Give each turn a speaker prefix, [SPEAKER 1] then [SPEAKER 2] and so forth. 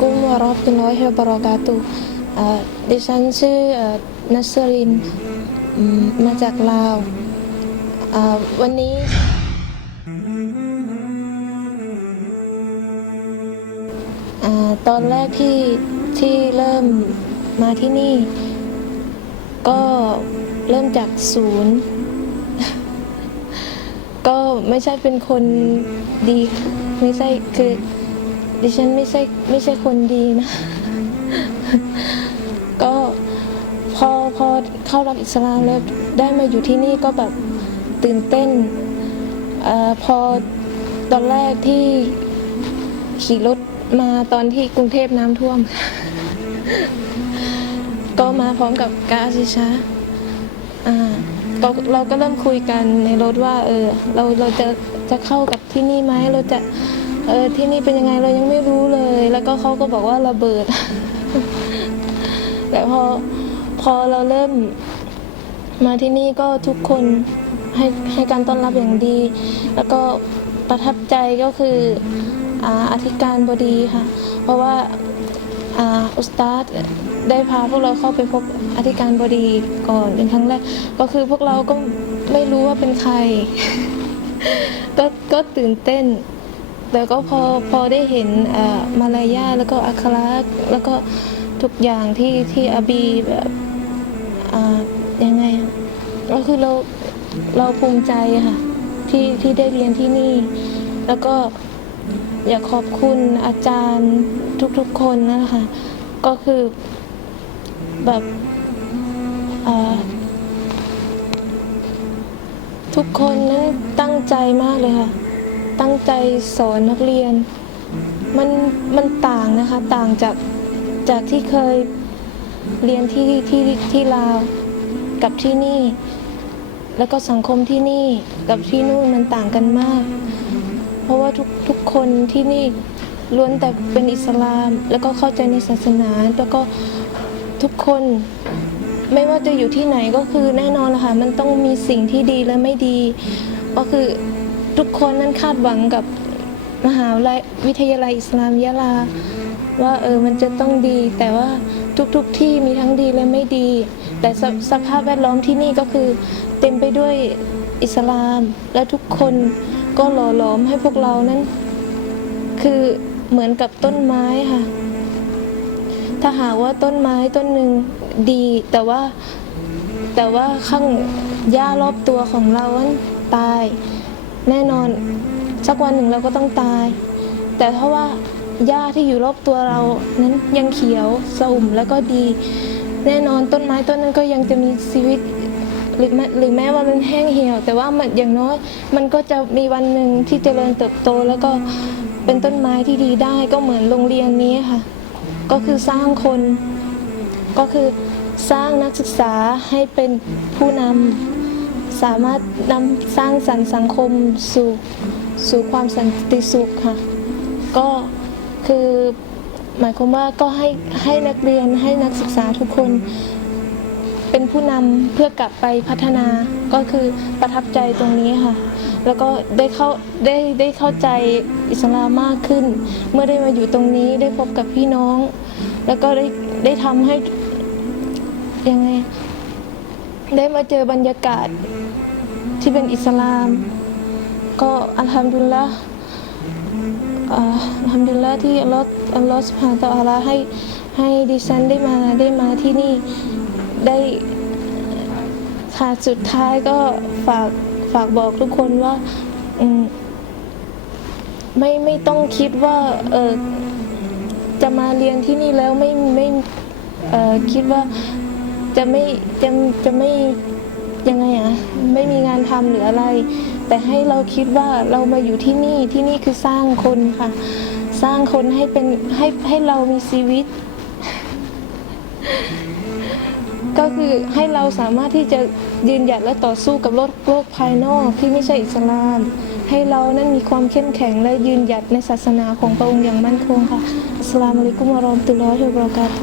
[SPEAKER 1] กุมวะราะห์มะตุลอฮิวะบะเราะกาตุฮ์เดิฉันชื่อนัสรินมาจากลาว วันนี้ ตอนแรกที่ที่เริ่มมาที่นี่ ก็เริ่มจากศูนย์ ก็ไม่ใช่เป็นคนดี ไม่ใช่คือ ดิฉันไม่ใช่ไม่ใช่คนดีนะ ก็พอพอเข้ารับอิสลามแล้วได้มาอยู่ที่นี่ก็แบบตื่นเต้นอพอตอนแรกที่ขี่รถมาตอนที่กรุงเทพน้ำท่วม ก็มาพร้อมกับกาซิชาอ่าเราก็เริ่มคุยกันในรถว่า เออ เราเราจะจะเข้ากับที่นี่ไหมเราจะ เออที่นี่เป็นยังไงเรายังไม่รู้เลย แล้วก็เขาก็บอกว่าระเบิด แต่พอพอเราเริ่มมาที่นี่ก็ทุกคนให้ให้การต้อนรับอย่างดี แล้วก็ประทับใจก็คืออาอธิการบดีค่ะ เพราะว่าอาอุสตาดได้พาพวกเราเข้าไปพบอธิการบดีก่อนเป็นครั้งแรก ก็คือพวกเราก็ไม่รู้ว่าเป็นใคร ก็ก็ตื่นเต้น แต่ก็พอพอได้เห็นเอ่อมายาแล้วก็อัคระแล้วก็ทุกอย่างที่ที่อาบีแบบยังไงก็คือเราเราภูมิใจค่ะที่ที่ได้เรียนที่นี่ แล้วก็อยากขอบคุณอาจารย์ทุกๆคนนะคะก็คือแบบทุกคนนั้นตั้งใจมากเลยค่ะ ตั้งใจสอนนักเรียน มันมันต่างนะคะ ต่างจากจากที่เคยเรียนที่ที่ที่ลาวกับที่นี่ แล้วก็สังคมที่นี่กับที่นู่นมันต่างกันมาก เพราะว่าทุกทุกคนที่นี่ล้วนแต่เป็นอิสลาม แล้วก็เข้าใจในศาสนาแล้วก็ทุกคนไม่ว่าจะอยู่ที่ไหนก็คือแน่นอนละค่ะมันต้องมีสิ่งที่ดีและไม่ดี ก็คือ ทุกคนนั้นคาดหวังกับมหาวิทยาลัยอิสลามยะลา ว่าเออมันจะต้องดี แต่ว่าทุกๆทที่มีทั้งดีและไม่ดี แต่สสภาพแวดล้อมที่นี่ก็คือ เต็มไปด้วยอิสลาม และทุกคนก็หล่อหลอมให้พวกเรานั้น คือเหมือนกับต้นไม้ค่ะ ถ้าหากว่าต้นไม้ต้นหนึ่งดี แต่ว่าแต่ว่าข้างหญ้ารอบตัวของเรานั้นตาย แน่นอนสักวันหนึ่งเราก็ต้องตาย แต่ถ้าว่าหญ้าที่อยู่รอบตัวเรานั้นยังเขียวสอุ่มแล้วก็ดี แน่นอนต้นไม้ต้นนั้นก็ยังจะมีชีวิตหรือแม้หรือแม้ว่ามันแห้งเหี่ยว แต่ว่ามันอย่างน้อยมันก็จะมีวันหนึ่งที่เจริญเติบโต แล้วก็เป็นต้นไม้ที่ดีได้ก็เหมือนโรงเรียนนี้ค่ะ ก็คือสร้างคน ก็คือสร้างนักศึกษาให้เป็นผู้นำ สามารถนำสร้างสรรค์สังคมสู่สู่ความสันติสุขค่ะ ก็คือหมายความว่าก็ให้ให้นักเรียนให้นักศึกษาทุกคนเป็นผู้นำเพื่อกลับไปพัฒนาก็คือประทับใจตรงนี้ค่ะ แล้วก็ได้เข้าได้ได้เข้าใจอิสลามมากขึ้น เมื่อได้มาอยู่ตรงนี้ได้พบกับพี่น้อง แล้วก็ได้ได้ทำให้ยังไง ได้มาเจอบรรยากาศที่เป็นอิสลาม ก็อัลฮัมดุลิลละอัลฮัมดุลิลละที่อัลลอฮ์อัลลอฮ์สุบฮานะตะอาลาให้ให้ดิฉันได้มาได้มาที่นี่ได้ค่ะสุดท้ายก็ฝากฝากบอกทุกคนว่าไม่ไม่ต้องคิดว่าเออจะมาเรียนที่นี่แล้วไม่ไม่คิดว่า จะไม่จะจะไม่ยังไงอะไม่มีงานทำหรืออะไร แต่ให้เราคิดว่าเรามาอยู่ที่นี่ที่นี่คือสร้างคนค่ะ สร้างคนให้เป็นให้ให้เรามีชีวิต ก็คือให้เราสามารถที่จะยืนหยัดและต่อสู้กับโลกโลกภายนอกที่ไม่ใช่อิสลาม ให้เรานั้นมีความเข้มแข็งและยืนหยัดในศาสนาของพระองค์อย่างมั่นคงค่ะอัสลามุอะลัยกุมวะราะห์มะตุลลอฮิวะบรากาตุ